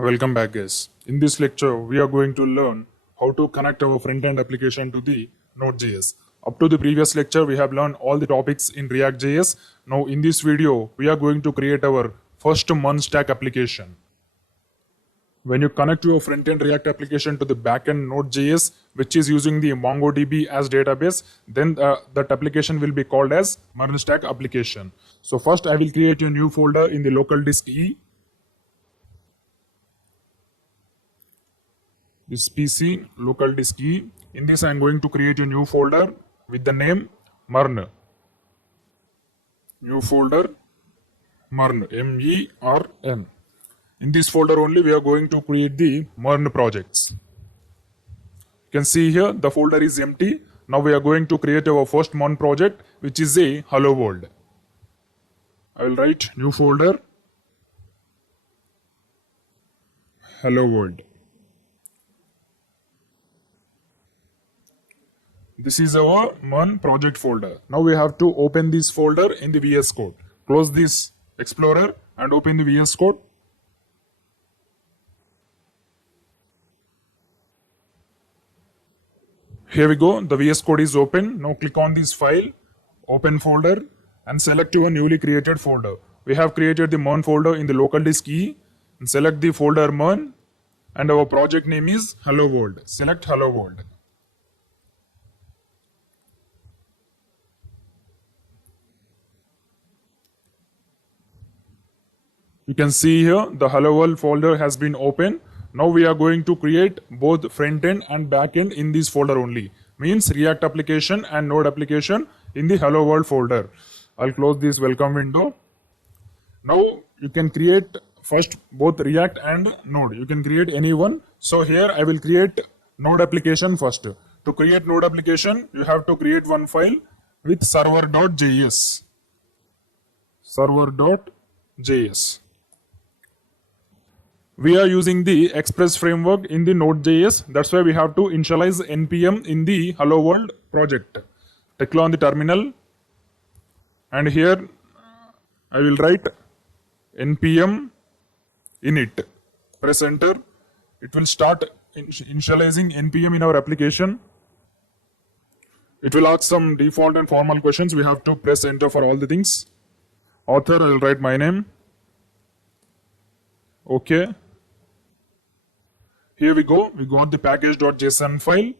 Welcome back, guys. In this lecture, we are going to learn how to connect our front-end application to the Node.js. Up to the previous lecture, we have learned all the topics in React.js. Now, in this video, we are going to create our first MERN stack application. When you connect your front-end React application to the backend Node.js, which is using the MongoDB as database, then that application will be called as MERN stack application. So first, I will create a new folder in the local disk E. This PC local disk E. In this, I am going to create a new folder with the name MERN. New folder MERN, MERN. In this folder only, we are going to create the MERN projects. You can see here the folder is empty. Now we are going to create our first MERN project, which is a hello world. I will write new folder hello world. This is our MERN project folder. Now we have to open this folder in the VS Code. Close this Explorer and open the VS Code. Here we go. The VS Code is open. Now click on this file, open folder, and select your newly created folder. We have created the MERN folder in the local disk E, and select the folder MERN, and our project name is hello world. Select hello world. You can see here the hello world folder has been opened. Now we are going to create both front end and back end in this folder only. Means React application and Node application in the hello world folder. I'll close this welcome window. Now you can create first both React and Node. You can create any one. So here I will create Node application first. To create Node application, you have to create one file with server.js. Server.js. We are using the Express framework in the Node.js. That's why we have to initialize npm in the hello world project. Click on the terminal, and here I will write npm init. Press enter. It will start initializing npm in our application. It will ask some default and formal questions. We have to press enter for all the things. Author, I will write my name. Okay. Here we go. We got the package.json file.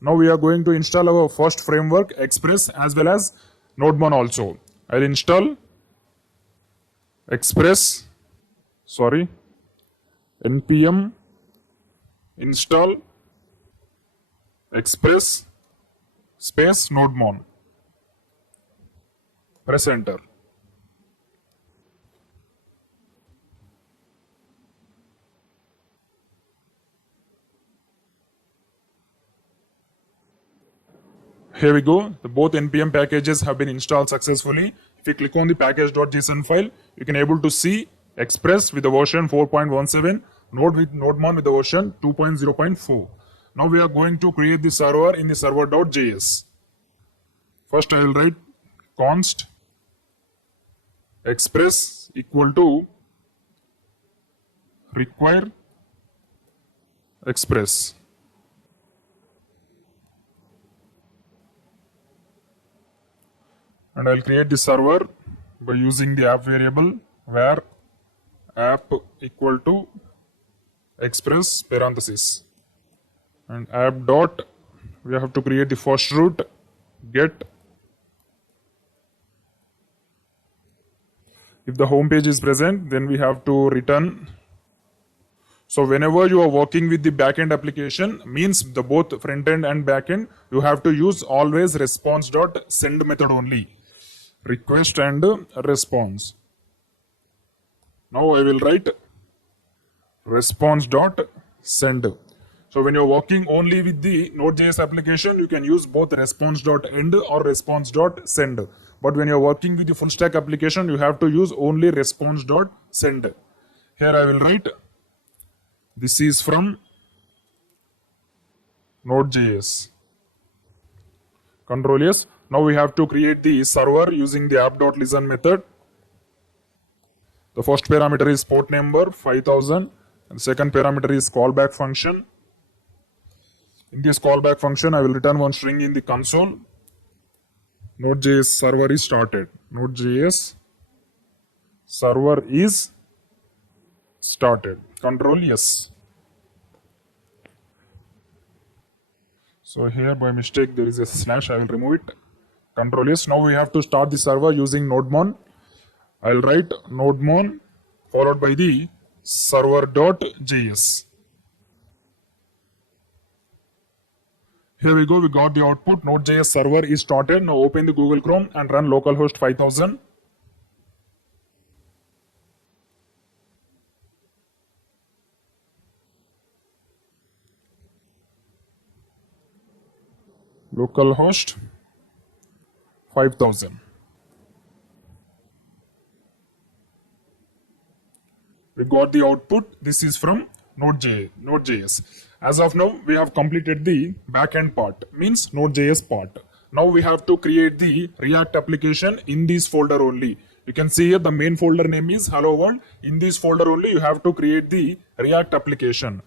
Now we are going to install our first framework, Express, as well as NodeMon also. I'll install Express, npm install Express space NodeMon. Press enter. Here we go. Both npm packages have been installed successfully. If you click on the package.json file, you can able to see Express with the version 4.17, Node with NodeMon with the version 2.0.4. Now we are going to create the server in the server.js. First I will write const express equal to require express. And I'll create the server by using the app variable where app equal to express parenthesis, and app dot, we have to create the first root get. If the home page is present, then we have to return. So whenever you are working with the backend application, means the both front end and backend, you have to use always response.send method only. Request and response. Now I will write response.send. So when you're working only with the Node.js application, you can use both response.end or response.send. But when you're working with the full stack application, you have to use only response.send. Here I will write this is from Node.js. Control S. Now we have to create the server using the app.listen method. The first parameter is port number 5000, And second parameter is callback function. In this callback function, I will return one string in the console. Node.js server is started. Node.js server is started. Control yes. So here by mistake there is a slash. I will remove it. Control yes. Now we have to start the server using nodemon. I will write nodemon followed by the server.js. Here we go, we got the output. Node.js server is started. Now open the Google Chrome and run localhost 5000. Localhost 5000. We got the output. This is from Node.js. As of now, we have completed the backend part, means Node.js part. Now we have to create the React application in this folder only. You can see here the main folder name is Hello World. In this folder only, you have to create the React application.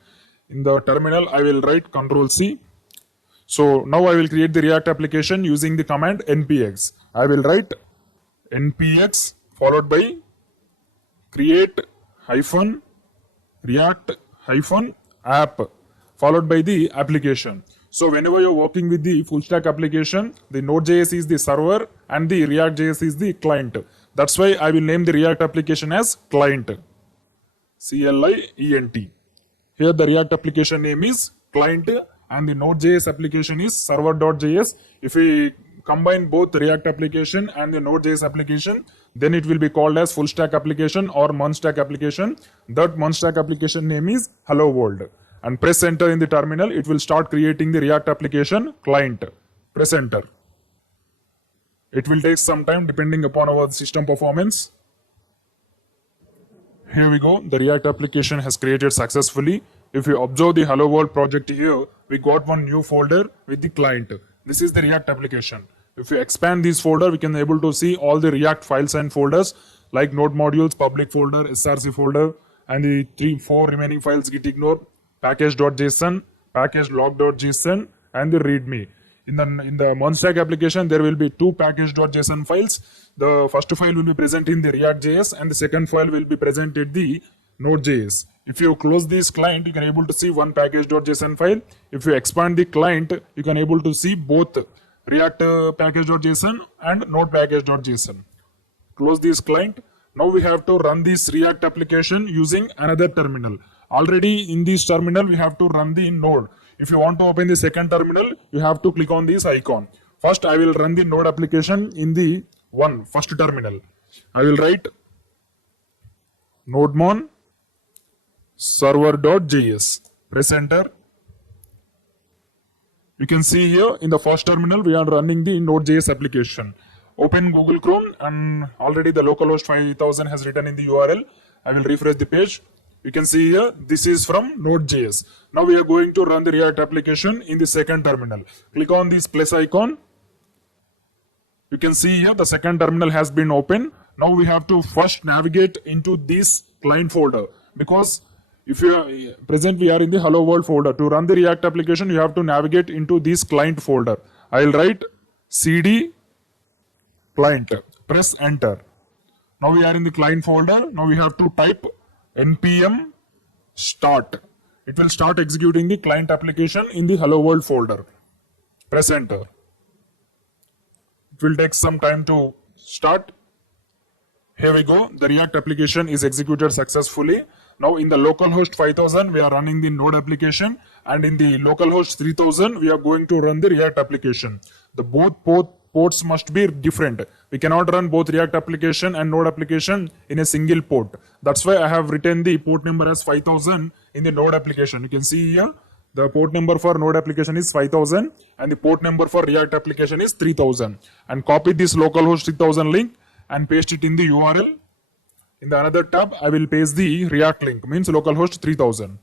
In the terminal, I will write Ctrl C. So now I will create the React application using the command npx. I will write npx followed by create hyphen react hyphen app followed by the application. So whenever you're working with the full stack application, the Node.js is the server and the React.js is the client. That's why I will name the React application as client. CLIENT. Here the React application name is client and the Node.js application is server.js. If we combine both React application and the Node.js application, then it will be called as full stack application or MERN stack application. That MERN stack application name is Hello World. And press enter in the terminal, it will start creating the React application client. Press enter. It will take some time depending upon our system performance. Here we go, the React application has created successfully. If you observe the Hello World project here, we got one new folder with the client. This is the React application. If we expand this folder, we can able to see all the React files and folders like node modules, public folder, src folder, and the 4 remaining files gitignore, package.json, package.log.json, and the readme. In the MERN stack application, there will be 2 package.json files. The first file will be present in the React.js and the second file will be present in the Node.js. If you close this client, you can able to see one package.json file. If you expand the client, you can able to see both React package.json and Node package.json. Close this client. Now we have to run this React application using another terminal. Already in this terminal, we have to run the node. If you want to open the second terminal, you have to click on this icon. First, I will run the node application in the first terminal. I will write nodemon server.js. Press enter. You can see here in the first terminal, we are running the Node.js application. Open Google Chrome and already the localhost 5000 has written in the URL. I will refresh the page. You can see here, this is from Node.js. Now we are going to run the React application in the second terminal. Click on this plus icon. You can see here the second terminal has been opened. Now we have to first navigate into this client folder, because if you are present, we are in the Hello World folder. To run the React application, you have to navigate into this client folder. I will write cd client. Press enter. Now we are in the client folder. Now we have to type npm start. It will start executing the client application in the Hello World folder. Press enter. It will take some time to start. Here we go. The React application is executed successfully. Now in the localhost 5000, we are running the node application, and in the localhost 3000, we are going to run the React application. The both ports must be different. We cannot run both React application and node application in a single port. That's why I have written the port number as 5000 in the node application. You can see here the port number for node application is 5000 and the port number for React application is 3000. And copy this localhost 3000 link and paste it in the URL. In the another tab, I will paste the React link, means localhost 3000.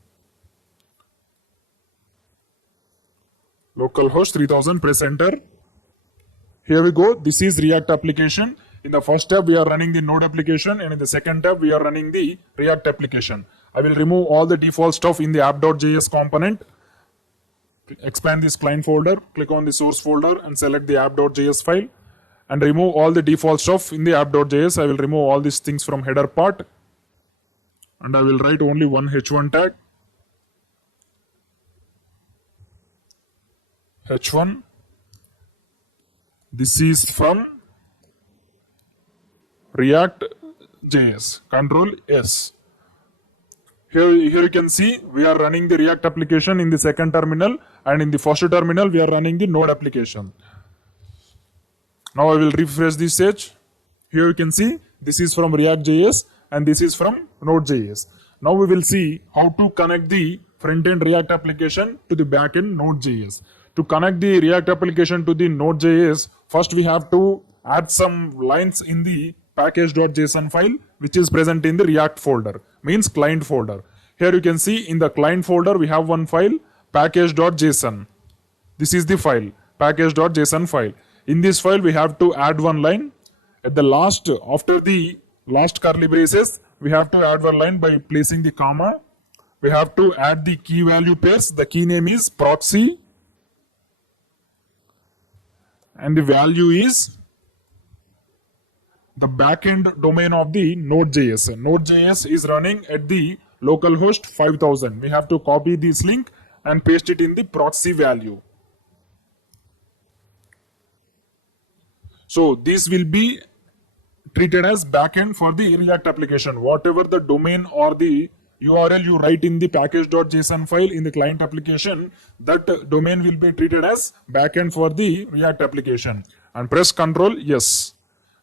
Localhost 3000, press enter. Here we go. This is React application. In the first tab, we are running the node application, and in the second tab, we are running the React application. I will remove all the default stuff in the app.js component. Expand this client folder, click on the source folder and select the app.js file and remove all the default stuff in the app.js. I will remove all these things from header part and I will write only one h1 tag. h1. This is from React.js. Control S. Here you can see we are running the React application in the second terminal, and in the first terminal we are running the Node application. Now I will refresh this page. Here you can see this is from React.js and this is from Node.js. Now we will see how to connect the front-end React application to the back-end Node.js. To connect the React application to the Node.js, first we have to add some lines in the package.json file which is present in the React folder, means client folder. Here you can see in the client folder we have one file, package.json. This is the file, package.json file. In this file we have to add one line. At the last, after the last curly braces, we have to add one line by placing the comma. We have to add the key value pairs. The key name is proxy and the value is the backend domain of the Node.js. Node.js is running at the localhost 5000. We have to copy this link and paste it in the proxy value. So this will be treated as backend for the React application. Whatever the domain or the URL you write in the package.json file in the client application, that domain will be treated as backend for the React application. And press Ctrl yes.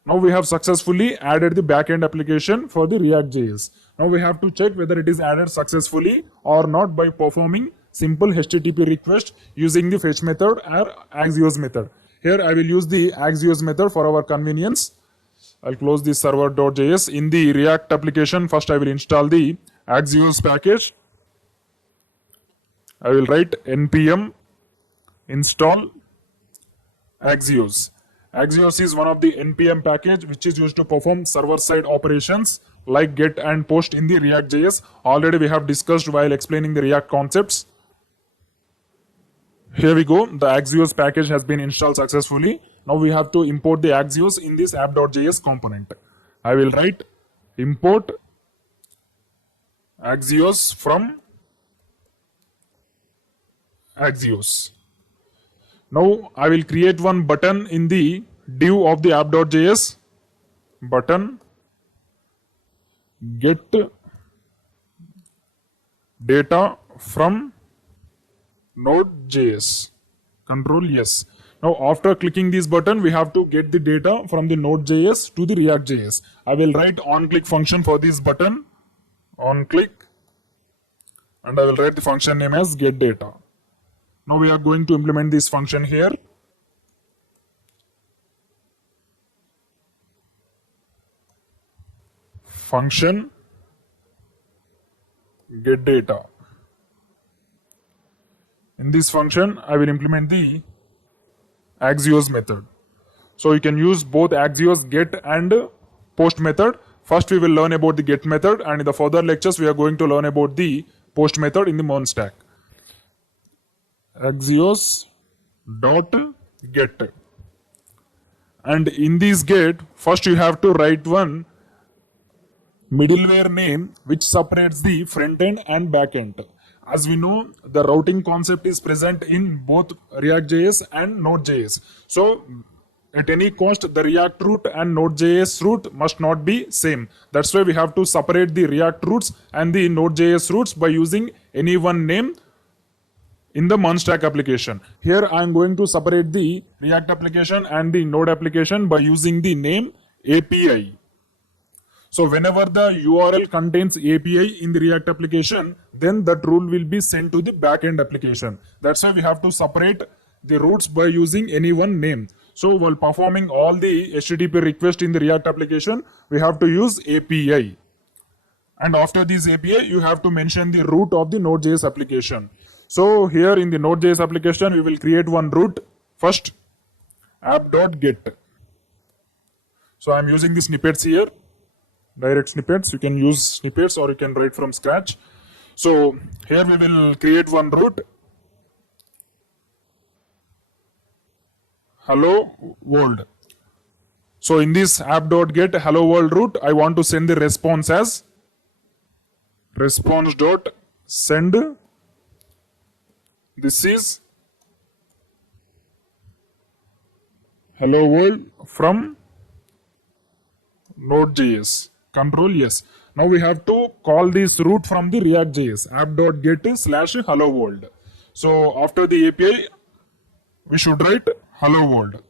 Now we have successfully added the backend application for the React.js. Now we have to check whether it is added successfully or not by performing simple HTTP request using the fetch method or Axios method. Here I will use the Axios method for our convenience. I'll close the server.js. In the React application, first I will install the Axios package. I will write npm install Axios. Axios is one of the npm package which is used to perform server-side operations like get and post in the React.js. Already we have discussed while explaining the React concepts. Here we go. The Axios package has been installed successfully. Now we have to import the Axios in this app.js component. I will write import Axios from Axios. Now I will create one button in the div of the app.js. Button get data from Node.js. Control yes. Now after clicking this button, we have to get the data from the Node.js to the React.js. I will write onClick function for this button. OnClick, and I will write the function name as getData. Now we are going to implement this function here. Function getData. In this function, I will implement the Axios method. So you can use both Axios get and post method. First we will learn about the get method, and in the further lectures we are going to learn about the post method in the MERN stack. Axios dot get, and in this get first you have to write one middleware name which separates the front end and back end. As we know, the routing concept is present in both React.js and Node.js. So at any cost, the React root and Node.js root must not be same. That's why we have to separate the React roots and the Node.js roots by using any one name in the MERN stack application. Here I am going to separate the React application and the Node application by using the name API. So whenever the URL contains API in the React application, then that rule will be sent to the backend application. That's why we have to separate the roots by using any one name. So while performing all the HTTP requests in the React application, we have to use API. And after this API, you have to mention the root of the Node.js application. So here in the Node.js application, we will create one root. First, app.get. So I am using the snippets here. direct snippets. You can use snippets or you can write from scratch. So here we will create one route, hello world. So in this app.get hello world route, I want to send the response as response.send. This is hello world from Node.js. Control yes. Now we have to call this route from the React.js app.get/hello world. So after the API, we should write hello world.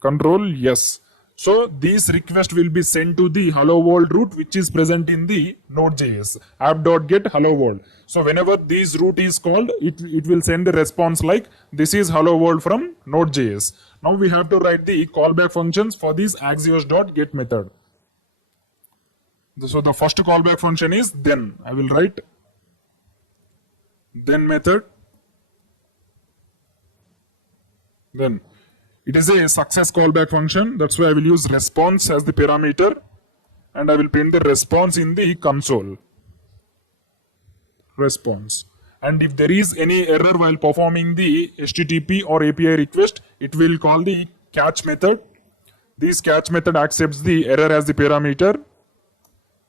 Control yes. So this request will be sent to the hello world route which is present in the Node.js app.get hello world. So whenever this route is called, it will send a response like this is hello world from Node.js. Now we have to write the callback functions for this axios.get method. So the first callback function is then. I will write then method. Then it is a success callback function. That's why I will use response as the parameter and I will print the response in the console. Response. And if there is any error while performing the HTTP or API request, it will call the catch method. This catch method accepts the error as the parameter.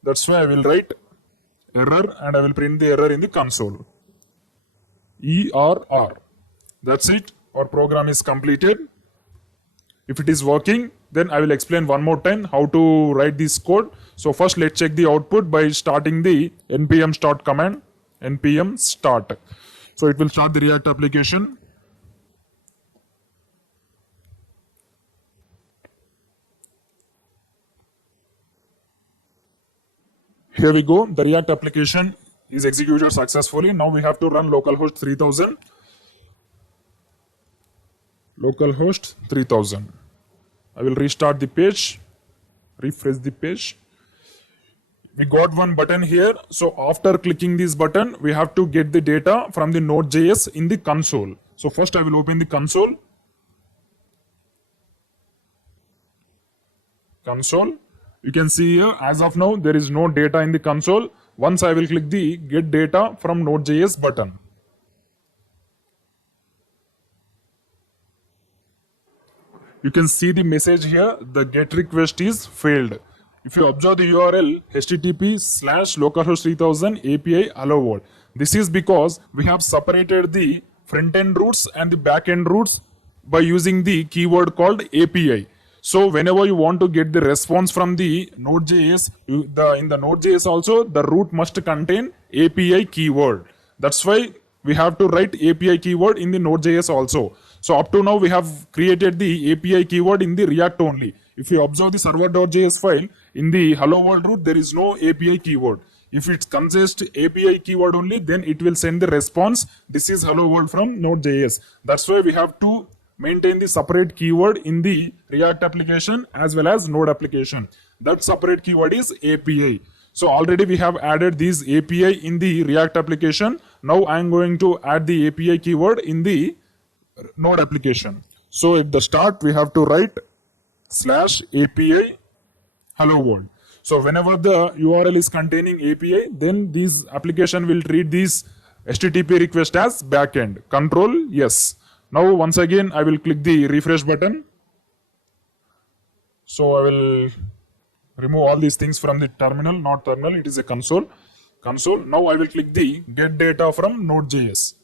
That's why I will write error and I will print the error in the console. ERR. That's it. Our program is completed. If it is working, then I will explain one more time how to write this code. So first let's check the output by starting the npm start command. Npm start. So it will start the React application. Here we go. The React application is executed successfully. Now we have to run localhost 3000. Localhost 3000. I will restart the page, refresh the page. We got one button here. So after clicking this button, we have to get the data from the Node.js in the console. So first I will open the console. Console. You can see here, as of now, there is no data in the console. Once I will click the get data from Node.js button. You can see the message here, the get request is failed. If you observe the URL http:/localhost3000 API hello world. This is because we have separated the front-end routes and the back-end routes by using the keyword called API. So whenever you want to get the response from the Node.js, in the Node.js also the route must contain API keyword. That's why we have to write API keyword in the Node.js also. So up to now we have created the API keyword in the React only. If you observe the server.js file, in the hello world route there is no API keyword. If it consists API keyword only, then it will send the response, this is hello world from Node.js. That's why we have to maintain the separate keyword in the React application as well as Node application. That separate keyword is API. So already we have added this API in the React application. Now I am going to add the API keyword in the Node application. So at the start we have to write /API hello world. So whenever the URL is containing API, then this application will treat this HTTP request as backend. Control yes. Now once again I will click the refresh button. So I will remove all these things from the terminal, not terminal, it is a console. Now I will click the get data from Node.js.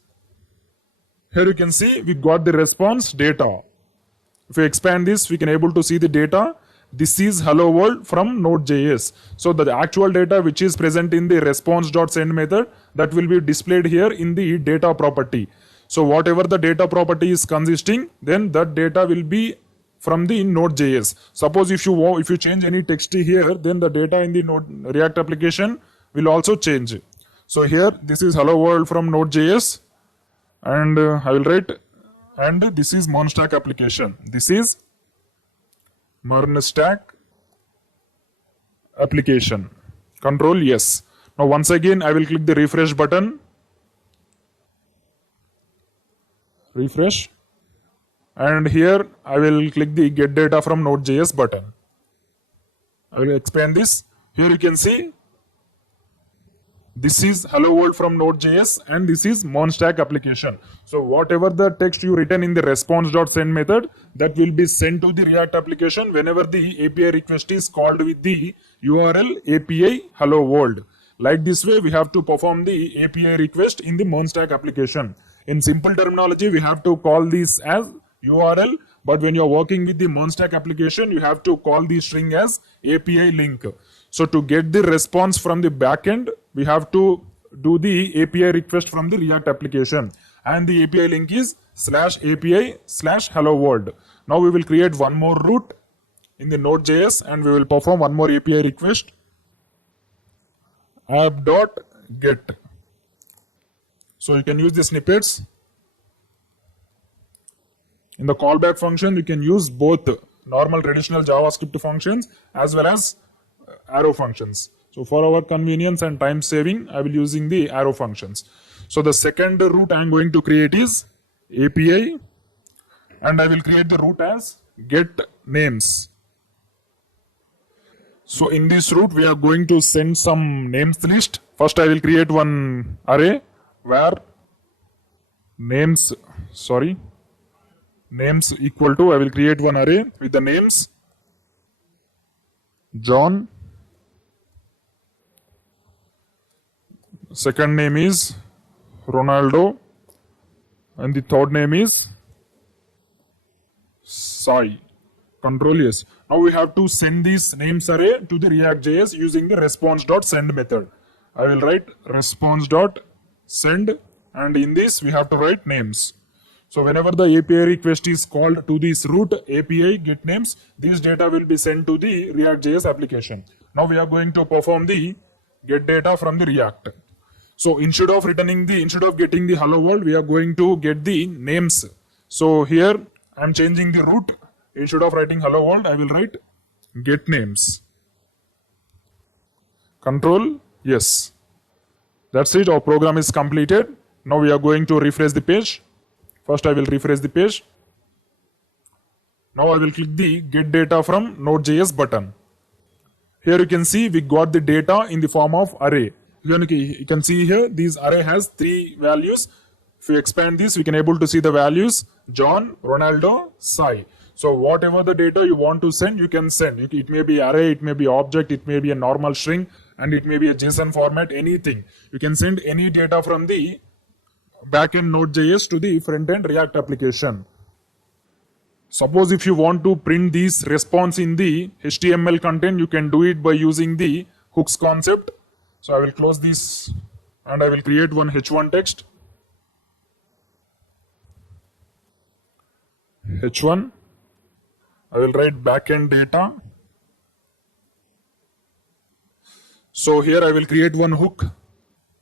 Here you can see we got the response data. If we expand this, we can able to see the data. This is hello world from Node.js. So the actual data which is present in the response.send method, that will be displayed here in the data property. So whatever the data property is consisting, then that data will be from the Node.js. Suppose if you change any text here, then the data in the React application will also change. So here this is hello world from Node.js, and I will write, and this is MERN stack application. This is MERN stack application. Control yes. Now once again I will click the refresh button. Refresh. And here I will click the get data from Node.js button. I will explain this. Here you can see this is hello world from Node.js and this is MERN stack application. So whatever the text you written in the response.send method, that will be sent to the React application whenever the API request is called with the URL API hello world. Like this way, we have to perform the API request in the MERN stack application. In simple terminology, we have to call this as URL, but when you are working with the MERN stack application, you have to call the string as API link. So to get the response from the backend, we have to do the API request from the React application, and the API link is /API/hello world. Now we will create one more route in the Node.js and we will perform one more API request, app.get. So you can use the snippets. In the callback function, you can use both normal traditional JavaScript functions as well as arrow functions. So for our convenience and time saving, I will using the arrow functions. So the second route I am going to create is API, and I will create the route as get names. So in this route, we are going to send some names list. First, I will create one array where names equal to, I will create one array with the names John, second name is Ronaldo, and the third name is Sai. Control yes. Now we have to send this names array to the React.js using the response.send method. I will write response.send, and in this we have to write names. So whenever the API request is called to this route API get names, this data will be sent to the React.js application. Now we are going to perform the get data from the React. So instead of getting the hello world, we are going to get the names. So here I am changing the route. Instead of writing hello world, I will write get names. Control yes. That's it. Our program is completed. Now we are going to refresh the page. First, I will refresh the page. Now I will click the get data from Node.js button. Here you can see we got the data in the form of array. You can see here this array has 3 values. If we expand this, we can able to see the values John, Ronaldo, Sai. So whatever the data you want to send, you can send. It may be array, it may be object, it may be a normal string, and it may be a JSON format, anything. You can send any data from the backend Node.js to the front-end React application. Suppose if you want to print this response in the HTML content, you can do it by using the hooks concept. So I will close this and I will create one h1 text. h1, I will write backend data. So here I will create one hook,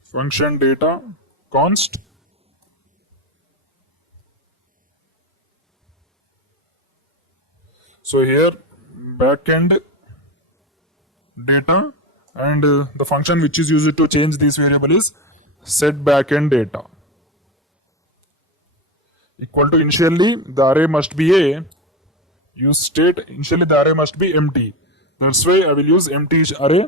function data const. So here backend data, and the function which is used to change this variable is set backend data equal to initially the array must be a use state, initially the array must be empty. That's why I will use empty array,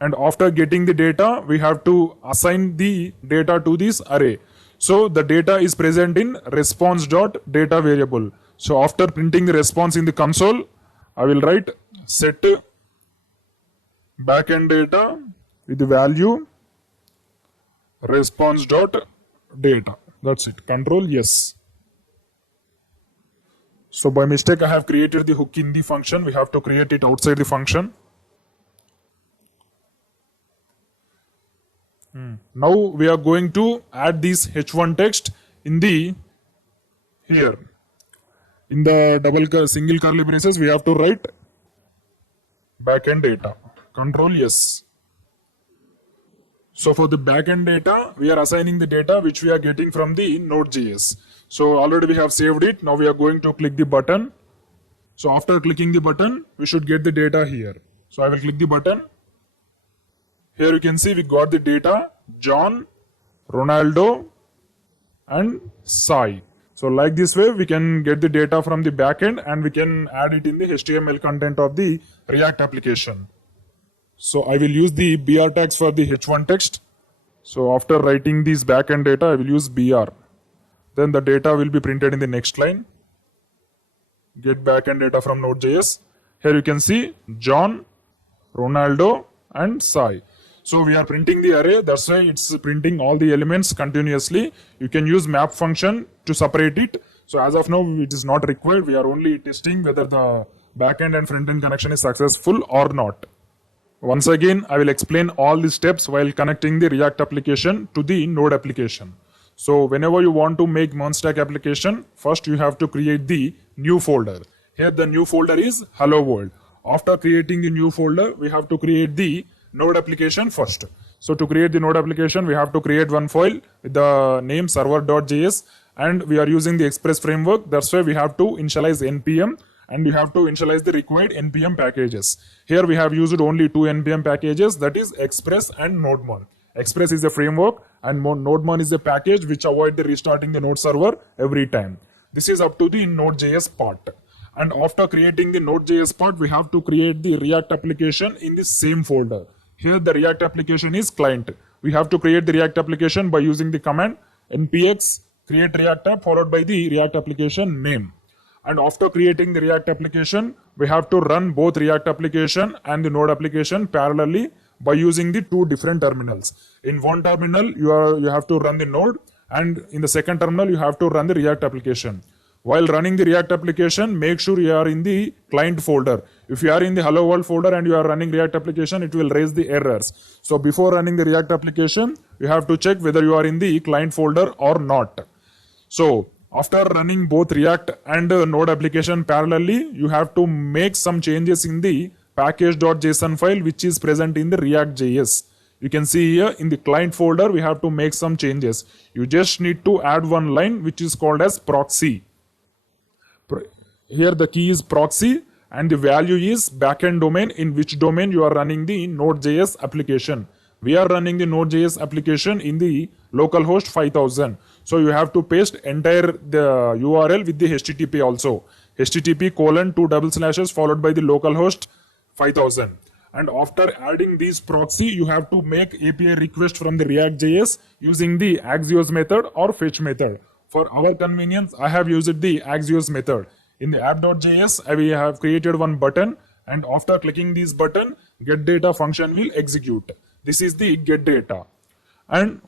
and after getting the data we have to assign the data to this array. So the data is present in response.data variable. So after printing the response in the console, I will write set backend data with the value response.data. That's it. Control yes. So by mistake I have created the hook in the function. We have to create it outside the function. Now we are going to add this h1 text in the here. In the single curly braces, we have to write backend data. Control yes. So for the backend data, we are assigning the data which we are getting from the Node.js. So already we have saved it. Now we are going to click the button. So after clicking the button, we should get the data here. So I will click the button. Here you can see we got the data John, Ronaldo, and Sai. So like this way, we can get the data from the backend and we can add it in the HTML content of the React application. So I will use the BR tags for the H1 text. So after writing these backend data, I will use BR. Then the data will be printed in the next line. Get backend data from Node.js. Here you can see John, Ronaldo and Sai. So we are printing the array, that's why it's printing all the elements continuously. You can use map function to separate it. So as of now, it is not required. We are only testing whether the backend and front-end connection is successful or not. Once again, I will explain all the steps while connecting the React application to the Node application. So whenever you want to make MERN stack application, first you have to create the new folder. Here the new folder is Hello World. After creating the new folder, we have to create the Node application first. So to create the Node application, we have to create one file with the name server.js, and we are using the Express framework. That's why we have to initialize npm, and we have to initialize the required npm packages. Here we have used only two npm packages, that is Express and NodeMon. Express is a framework and NodeMon is a package which avoid the restarting the Node server every time. This is up to the Node.js part. And after creating the Node.js part, we have to create the React application in the same folder. Here the React application is client. We have to create the React application by using the command npx create React app followed by the React application name. And after creating the React application, we have to run both React application and the Node application parallelly by using the two different terminals. In one terminal, you have to run the Node, and in the second terminal, you have to run the React application. While running the React application, make sure you are in the client folder. If you are in the Hello World folder and you are running React application, it will raise the errors. So before running the React application, you have to check whether you are in the client folder or not. So after running both React and Node application parallelly, you have to make some changes in the package.json file which is present in the React.js. You can see here in the client folder, we have to make some changes. You just need to add one line which is called as proxy. Here the key is proxy and the value is backend domain, in which domain you are running the Node.js application. We are running the Node.js application in the localhost 5000. So you have to paste entire the URL with the HTTP also. HTTP:// followed by the localhost 5000. And after adding these proxy, you have to make API request from the React.js using the Axios method or fetch method. For our convenience, I have used the Axios method. In the app.js, I have created one button, and after clicking this button, getData function will execute. This is the getData. And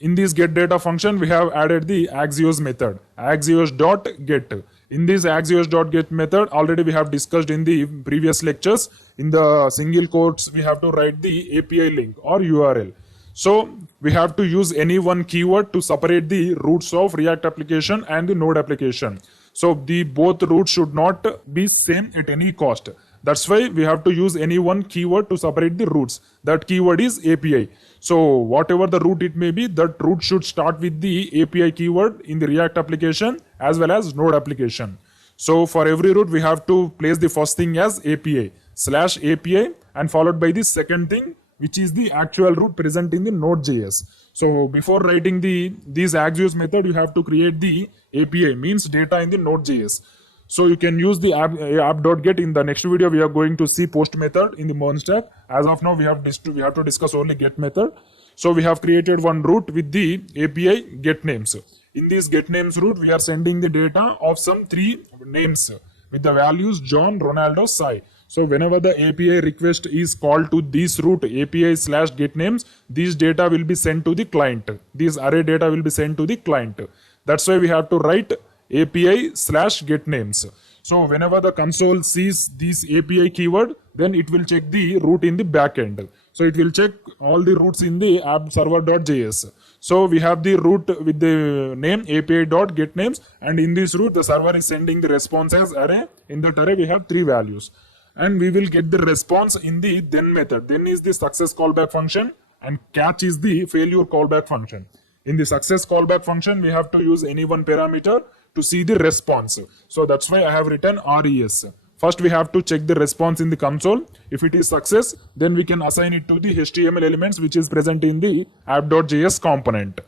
in this getData function, we have added the Axios method, axios.get. In this axios.get method, already we have discussed in the previous lectures. In the single quotes, we have to write the API link or URL. So we have to use any one keyword to separate the roots of React application and the Node application. So the both roots should not be same at any cost. That's why we have to use any one keyword to separate the roots. That keyword is API. So whatever the root it may be, that root should start with the API keyword in the React application as well as Node application. So for every root, we have to place the first thing as API/API and followed by the second thing, which is the actual root present in the Node.js. So before writing these Axios method, you have to create the API, means data in the Node.js. So you can use the app.get. In the next video, we are going to see post method in the MERN stack. As of now, we have to discuss only get method. So we have created one root with the API get names. In this get names root, we are sending the data of some 3 names with the values John, Ronaldo, Sai. So whenever the API request is called to this root API/get names, these data will be sent to the client. These array data will be sent to the client. That's why we have to write API/get names. So whenever the console sees this API keyword, then it will check the root in the backend. So it will check all the roots in the app server.js. So we have the root with the name API.getNames, and in this root the server is sending the response as array. In that array we have 3 values. And we will get the response in the then method. Then is the success callback function and catch is the failure callback function. In the success callback function, we have to use any one parameter to see the response. So that's why I have written res. First we have to check the response in the console. If it is success, then we can assign it to the HTML elements which is present in the app.js component.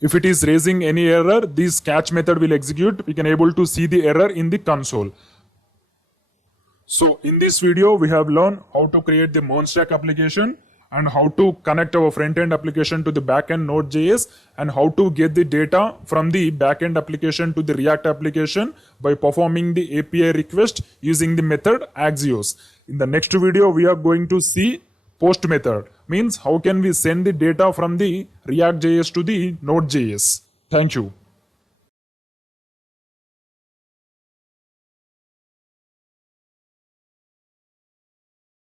If it is raising any error, this catch method will execute. We can able to see the error in the console. So in this video, we have learned how to create the MERN stack application and how to connect our front-end application to the back-end Node.js and how to get the data from the back-end application to the React application by performing the API request using the method Axios. In the next video, we are going to see post method, means how can we send the data from the React.js to the Node.js. Thank you.